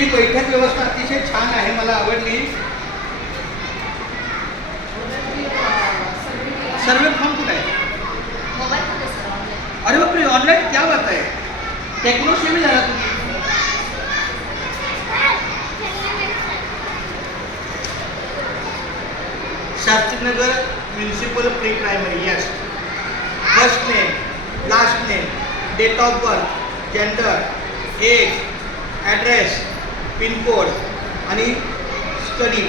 तुमची बैठक व्यवस्था अतिशय छान आहे मला आवडली. सर्वे फॉर्म कुठे आहे? अरे बापरे ऑनलाईन क्या बात आहे. टेक्नोसेमी झाला तुम्ही. Shastrinagar municipal pre primary yes first name last name date of birth gender age address pincode आणि स्टडी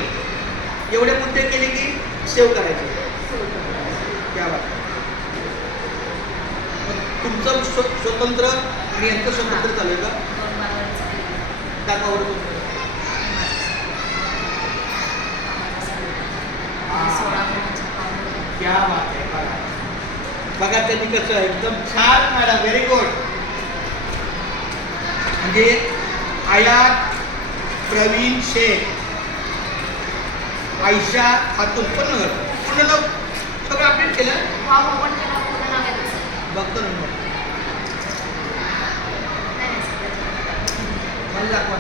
एवढे मुद्दे केले की सेव्ह करायचे. त्या तुमचं स्व स्वतंत्र आणि यांचं स्वतंत्र चालू आहे का? दाखवावर तुमचं क्या बात आहे बघा बघा त्यांनी कसं आहे, एकदम छान मॅडम व्हेरी गुड म्हणजे आयात प्रवीण शेख. आयशा खातून. पण पूर्ण नाव सगळं अपडेट केलं? बघतो ना मग. मला दाखवा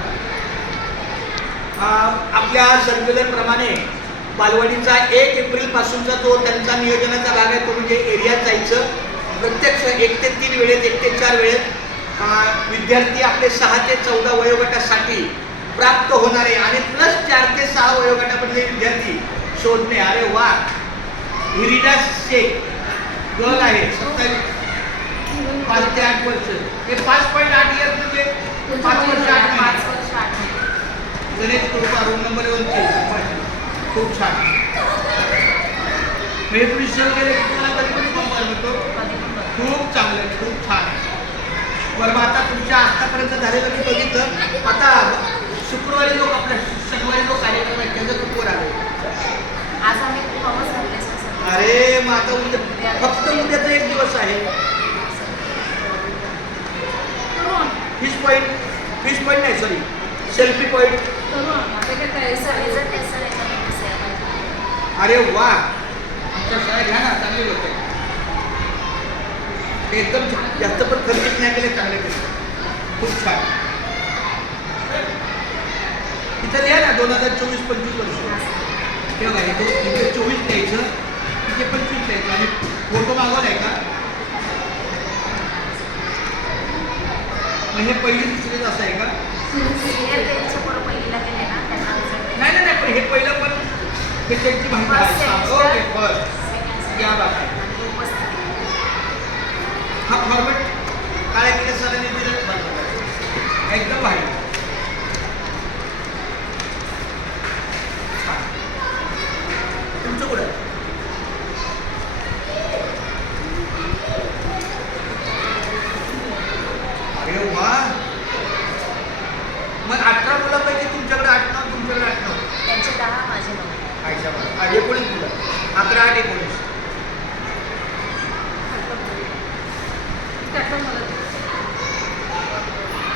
आपल्या सर्क्युलरप्रमाणे बालवाडीचा एक एप्रिल पासूनचा जो त्यांचा नियोजनाचा भाग आहे. तो म्हणजे एरियात जायचं. प्रत्यक्ष एक ते तीन वेळेत एक ते चार वेळेत विद्यार्थी आपले सहा ते चौदा वयोगटासाठी प्राप्त होणारे आणि प्लस चार ते सहा वयोगटामधले विद्यार्थी शोधणे. अरे वा. हिरिडा शेख. गर्ल आहे. सत्तावीस. पाच ते आठ वर्ष. हे पाच पॉईंट आठ इयर्स म्हणजे पाच वर्ष आठ महिने. गणेश कृपा रोल नंबर वनचे खूप छान. की तुम्हाला कधी पण खूप चांगलं खूप छान. बरं आता तुमच्या आतापर्यंत झालेलं मी बघितलं. आता शुक्रवारी लोक आपल्या शनिवारी लोक कार्यक्रम आहेत त्याचं कुठवर आले अरे मग आता उद्या फक्त उद्याचा एक दिवस आहे. फिश पॉईंट फिश पॉईंट नाही सॉरी सेल्फी पॉईंट अरे वा. आमच्या शाळा घ्या ना चांगली लोक आहे ते एकदम. जास्त पण खर्चिक नाही केले चांगले केले. खूप छान. इथं लिहा ना दोन हजार चोवीस पंचवीस वर्ष. हे बघा इथे इथे चोवीस द्यायचं इथे पंचवीस द्यायचं आणि फोटो मागवलाय का? मग हे पहिली दुसरीच असं आहे का? नाही नाही नाही पण हे पहिलं पण हे त्यांची माहिती आहे. ओके बस या बात आहे हा फॉर्मेट काळ्या केल्या सरांनी दिलं. एकदम भारी छान. तुमचं कुठं अरे वा मग अठरा मुलापैकी तुमच्याकडे आठ नाव तुमच्याकडे आठ नाव त्यांचे दहा माझे नऊ आयशा बरं. आ, एकोणीस मुलं अकरा आठ एकोणीस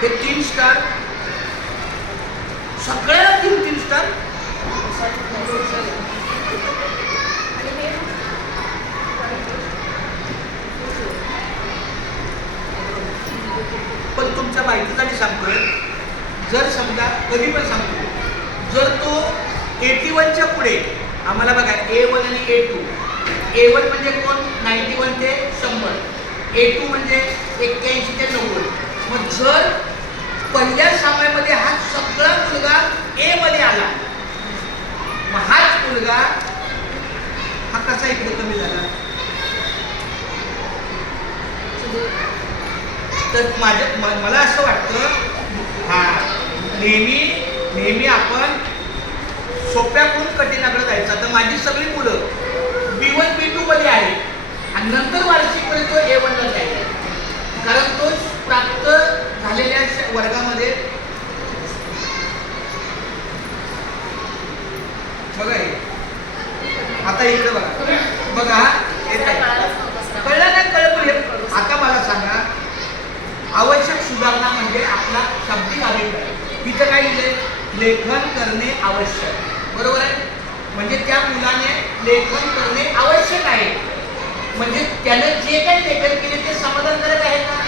हे तीन स्टार सगळ्या तीन तीन स्टार पण तुमच्या माहितीसाठी सांगतोय जर समजा कधी पण सांगतो जर तो एटी वनच्या पुढे आम्हाला बघा ए वन आणि ए टू ए वन म्हणजे कोण? नाईन्टी वन ते शंभर ए टू म्हणजे एक्क्याऐंशी ते नव्वद. मग जर पहिल्या सामन्यामध्ये हा सगळा मुलगा ए मध्ये आला. मग हाच मुलगा हा कसा इकडे कमी झाला? तर माझ्या मला असं वाटतं हा नेहमी नेहमी आपण सोप्याकडून कठीणाकडे जायचं. आता माझी सगळी मुलं बी वन बी टू मध्ये आहे आणि नंतर वार्षिकमध्ये तो ए वनला जायचा. कारण तो प्राप्त झालेल्या वर्गामध्ये बघा आता इकडे बघा. बघा कळलं नाही कळलं पण आता मला सांगा आवश्यक सुधारणा म्हणजे आपला शाब्दिक अभिप्राय. इथं काय लिहिलंय? लेखन करणे आवश्यक. बरोबर आहे? म्हणजे त्या मुलाने लेखन करणे आवश्यक आहे. म्हणजे त्याने जे काही लेखन केले ते समाधानकारक आहे का?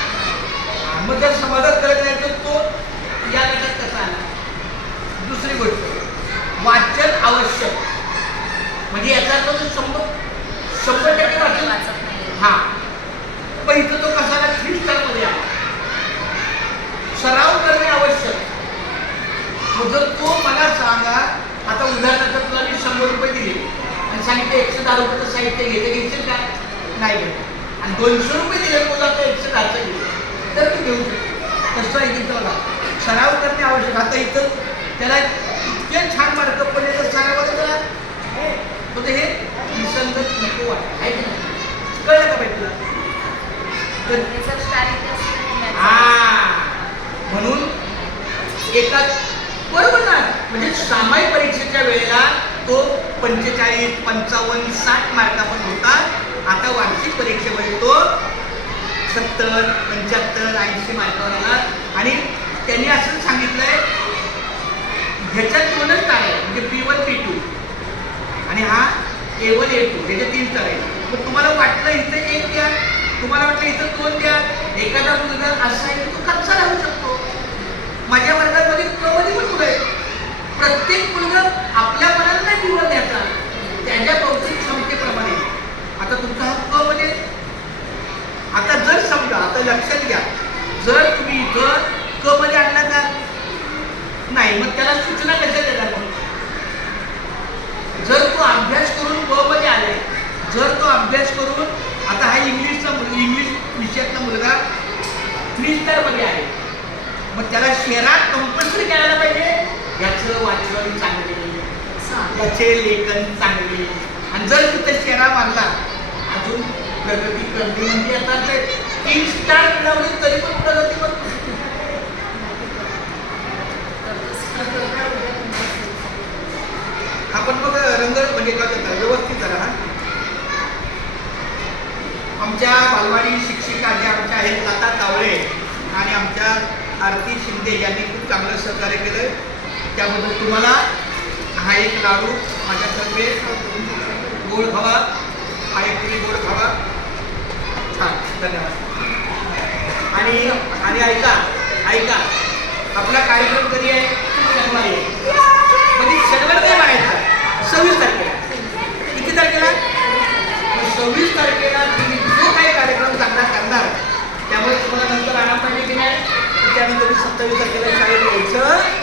मग जर समाजात करत नाही तर तो या विचार कसा आला? दुसरी गोष्ट वाचन आवश्यक. म्हणजे याचा अर्थ शंभर शंभर टक्के वाचन. हां. पण इथं तो कसा आला? थ्री स्टारमध्ये सराव करणे आवश्यक. मग जर तो मला सांगा आता उदाहरणार्थ तुला मी शंभर रुपये दिले. आणि सांगितलं एकशे दहा रुपयाचं साहित्य घेते घेशील का? नाही आणि दोनशे रुपये दिले तुला तर एकशे दहाचं घेत तर तू घेऊ शकतो तसं आहे तिथं बघा सराव करणे आवश्यक. आता इथं त्याला इतके छान मार्क पडले तर सरावाला त्याला होतं हे विसंगत नको वाटत. आहे कळलं का बाई तुला? हे हा. म्हणून एका बरोबर ना म्हणजे सामायिक परीक्षेच्या वेळेला तो पंचेचाळीस पंचावन्न साठ मार्कापर्यंत होता. आता वार्षिक परीक्षेमध्ये तो सत्तर पंच्याहत्तर ऐंशी मार्कावर आला. आणि त्यांनी असं सांगितलंय ह्याच्यात दोनच तार आहे म्हणजे पी वन पी टू आणि हा ए वन ए टू ह्याच्या तीन तार आहे मग तुम्हाला वाटलं इथं एक द्या. तुम्हाला वाटलं इथं दोन द्या. एखादा मुलगा असा आहे की तो कच्चा राहू शकतो. माझ्या वर्गामध्ये क मध्ये पण मुलं आहे? प्रत्येक मुलगा आपल्या मनात नाही निवड द्यायचा त्याच्या बौद्धिक क्षमतेप्रमाणे आता तुमचा हा क मध्ये आता जर समजा आता लक्षात घ्या. जर तुम्ही इथं क मध्ये आणला तर नाही मग त्याला सूचना कशा देणार मग? जर तो अभ्यास करून ब मध्ये आले जर तो अभ्यास करून आता हा इंग्लिशचा मुलगा इंग्लिश विषयातला मुलगा थ्री स्टारमध्ये आहे. मग त्याला शहरात कंपल्सरी करायला पाहिजे? याचं वाचन चांगले याचे लेखन चांगले. आणि जर तिथे शेरा मारला अजून प्रगती करणे म्हणजे आता ते तीन स्टार तरी पण प्रगती पण आपण बघ रंग म्हणजे काय करता व्यवस्थित झाला हा? आमच्या बालवाडी शिक्षिका जे आमच्या आहेत लता तावळे आणि आमच्या आरती शिंदे यांनी खूप चांगलं सहकार्य केलं. त्याबद्दल तुम्हाला हा एक लाडू माझ्यातर्फे गोड हवा हा एक तुम्ही गोड हवा छान धन्यवाद. आणि आणि ऐका ऐका. आपला कार्यक्रम कधी आहे? कधी म्हणजे शनिवार काय बघायचा. सव्वीस तारखेला. किती तारखेला? सव्वीस तारखेला तुम्ही जो काही कार्यक्रम चांगला करणार त्यामुळे तुम्हाला नंतर आराम पाहिजे की नाही? त्यानंतर सत्तावीस तारखेला शाळेत यायचं.